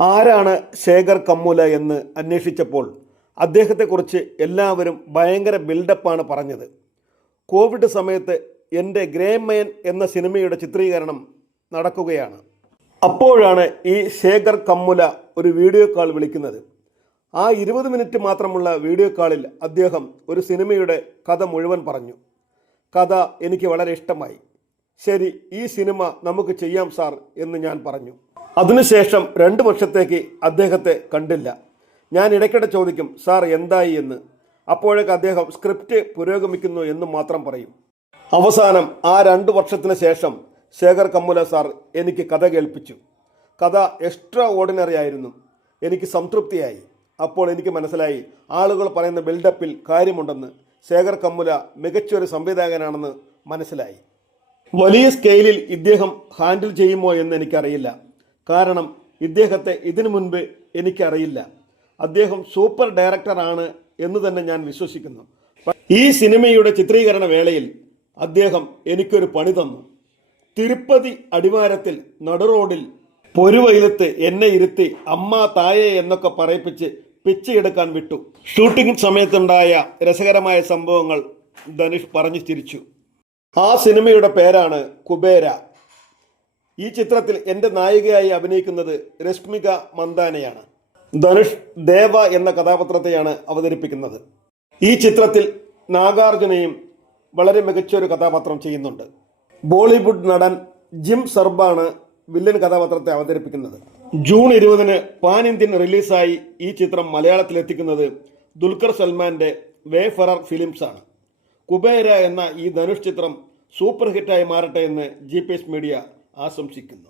ആരാണ് ശേഖർ കമ്മുല എന്ന് അന്വേഷിച്ചപ്പോൾ അദ്ദേഹത്തെക്കുറിച്ച് എല്ലാവരും ഭയങ്കര ബിൽഡപ്പാണ് പറഞ്ഞത്. കോവിഡ് സമയത്ത് എൻ്റെ ഗ്രേ മയൻ എന്ന സിനിമയുടെ ചിത്രീകരണം നടക്കുകയാണ്. അപ്പോഴാണ് ഈ ശേഖർ കമ്മുല ഒരു വീഡിയോ കാൾ വിളിക്കുന്നത്. ആ 20 മിനിറ്റ് മാത്രമുള്ള വീഡിയോ കാളിൽ അദ്ദേഹം ഒരു സിനിമയുടെ കഥ മുഴുവൻ പറഞ്ഞു. കഥ എനിക്ക് വളരെ ഇഷ്ടമായി. ശരി, ഈ സിനിമ നമുക്ക് ചെയ്യാം സാർ എന്ന് ഞാൻ പറഞ്ഞു. അതിനുശേഷം 2 വർഷത്തേക്ക് അദ്ദേഹത്തെ കണ്ടില്ല. ഞാൻ ഇടയ്ക്കിടെ ചോദിക്കും, സാർ എന്തായി എന്ന്. അപ്പോഴേക്ക് അദ്ദേഹം സ്ക്രിപ്റ്റ് പുരോഗമിക്കുന്നു എന്ന് മാത്രം പറയും. അവസാനം ആ 2 വർഷത്തിന് ശേഷം ശേഖർ കമ്മുല സാർ എനിക്ക് കഥ കേൾപ്പിച്ചു. കഥ എക്സ്ട്രാ ഓർഡിനറി ആയിരുന്നു. എനിക്ക് സംതൃപ്തിയായി. അപ്പോൾ എനിക്ക് മനസ്സിലായി, ആളുകൾ പറയുന്ന ബിൽഡപ്പിൽ കാര്യമുണ്ടെന്ന്. ശേഖർ കമ്മുല മികച്ചൊരു സംവിധായകനാണെന്ന് മനസ്സിലായി. വലിയ സ്കെയിലിൽ ഇദ്ദേഹം ഹാൻഡിൽ ചെയ്യുമോ എന്ന് എനിക്കറിയില്ല. കാരണം ഇദ്ദേഹത്തെ ഇതിനു മുൻപ് എനിക്കറിയില്ല. അദ്ദേഹം സൂപ്പർ ഡയറക്ടറാണ് എന്ന് തന്നെ ഞാൻ വിശ്വസിക്കുന്നു. ഈ സിനിമയുടെ ചിത്രീകരണ വേളയിൽ അദ്ദേഹം എനിക്കൊരു പണി തന്നു. തിരുപ്പതി അടിവാരത്തിൽ നടുറോഡിൽ പൊരുവയിലത്ത് എന്നെ ഇരുത്തി അമ്മ തായെ എന്നൊക്കെ പറയിപ്പിച്ച് പിച്ചയെടുക്കാൻ വിട്ടു. ഷൂട്ടിംഗ് സമയത്തുണ്ടായ രസകരമായ സംഭവങ്ങൾ ധനുഷ് പറഞ്ഞു ചിരിച്ചു. ആ സിനിമയുടെ പേരാണ് കുബേര. ഈ ചിത്രത്തിൽ എൻ്റെ നായികയായി അഭിനയിക്കുന്നത് രശ്മിക മന്ദാനയാണ്. ധനുഷ് ദേവ എന്ന കഥാപാത്രത്തെയാണ് അവതരിപ്പിക്കുന്നത്. ഈ ചിത്രത്തിൽ നാഗാർജുനയും വളരെ മികച്ചൊരു കഥാപാത്രം ചെയ്യുന്നുണ്ട്. ബോളിവുഡ് നടൻ ജിം സർബാണ് വില്ലൻ കഥാപാത്രത്തെ അവതരിപ്പിക്കുന്നത്. ജൂൺ 20-ന് പാൻ ഇന്ത്യൻ റിലീസായി ഈ ചിത്രം മലയാളത്തിലെത്തിക്കുന്നത് ദുൽഖർ സൽമാന്റെ വേഫറർ ഫിലിംസ് ആണ്. കുബേര എന്ന ഈ ധനുഷ് ചിത്രം സൂപ്പർ ഹിറ്റായി മാറട്ടെ എന്ന് GPS മീഡിയ ആശംസിക്കുന്നു.